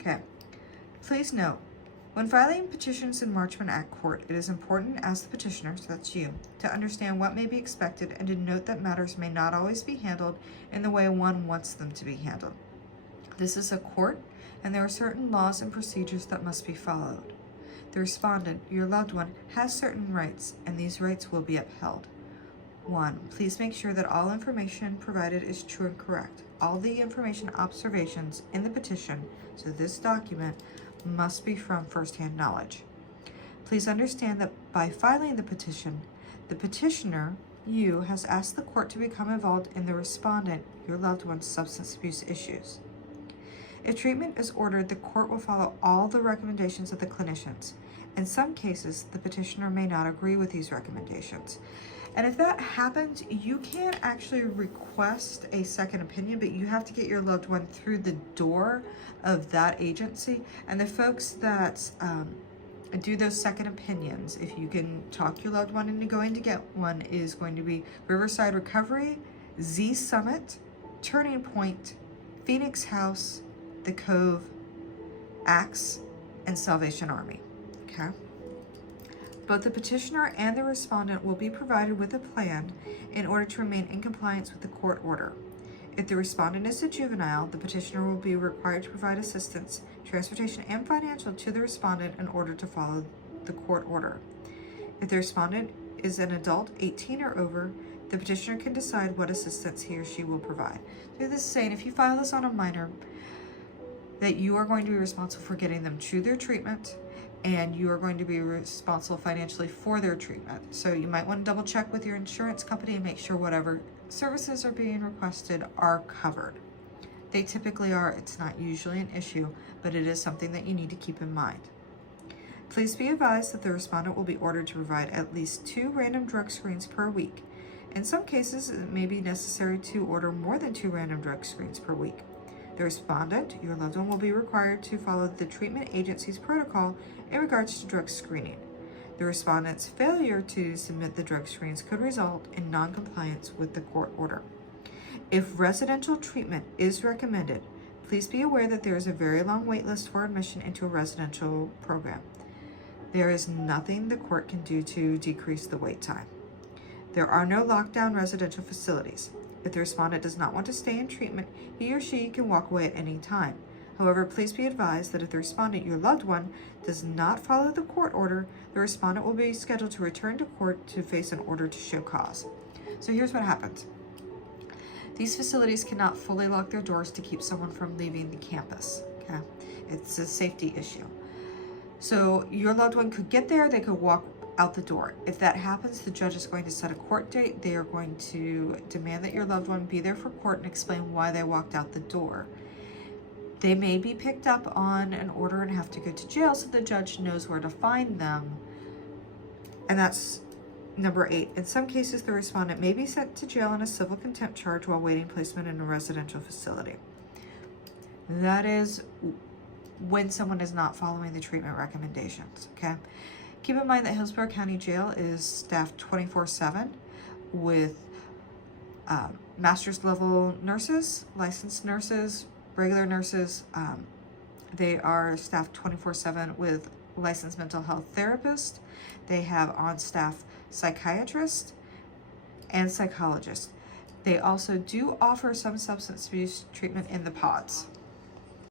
Okay. Please note, when filing petitions in Marchman Act Court, it is important as the petitioner, so that's you, to understand what may be expected and to note that matters may not always be handled in the way one wants them to be handled. This is a court, and there are certain laws and procedures that must be followed. The respondent, your loved one, has certain rights, and these rights will be upheld. 1. Please make sure that all information provided is true and correct. All the information observations in the petition, so this document, must be from first-hand knowledge. Please understand that by filing the petition, the petitioner, you, has asked the court to become involved in the respondent, your loved one's substance abuse issues. If treatment is ordered, the court will follow all the recommendations of the clinicians. In some cases, the petitioner may not agree with these recommendations. And if that happens, you can actually request a second opinion, but you have to get your loved one through the door of that agency. And the folks that do those second opinions, if you can talk your loved one into going to get one, is going to be Riverside Recovery, Z Summit, Turning Point, Phoenix House, The Cove, Axe, and Salvation Army. Okay? Both the petitioner and the respondent will be provided with a plan in order to remain in compliance with the court order. If the respondent is a juvenile, the petitioner will be required to provide assistance, transportation, and financial to the respondent in order to follow the court order. If the respondent is an adult, 18 or over, the petitioner can decide what assistance he or she will provide. So this is saying if you file this on a minor, that you are going to be responsible for getting them to their treatment, and you are going to be responsible financially for their treatment. So you might want to double check with your insurance company and make sure whatever services are being requested are covered. They typically are. It's not usually an issue, but it is something that you need to keep in mind. Please be advised that the respondent will be ordered to provide at least 2 random drug screens per week. In some cases, it may be necessary to order more than 2 random drug screens per week. The respondent, your loved one, will be required to follow the treatment agency's protocol in regards to drug screening. The respondent's failure to submit the drug screens could result in non-compliance with the court order. If residential treatment is recommended, please be aware that there is a very long wait list for admission into a residential program. There is nothing the court can do to decrease the wait time. There are no lockdown residential facilities. If the respondent does not want to stay in treatment, he or she can walk away at any time. However, please be advised that if the respondent, your loved one, does not follow the court order, the respondent will be scheduled to return to court to face an order to show cause. So here's what happens. These facilities cannot fully lock their doors to keep someone from leaving the campus. Okay? It's a safety issue. So your loved one could get there, they could walk out the door. If that happens, the judge is going to set a court date. They are going to demand that your loved one be there for court and explain why they walked out the door. They may be picked up on an order and have to go to jail, so the judge knows where to find them. And that's number 8. In some cases, the respondent may be sent to jail on a civil contempt charge while waiting placement in a residential facility. That is when someone is not following the treatment recommendations, okay? Keep in mind that Hillsborough County Jail is staffed 24/7 with master's level nurses, licensed nurses, regular nurses. They are staffed 24/7 with licensed mental health therapists. They have on staff psychiatrists and psychologists. They also do offer some substance abuse treatment in the pods.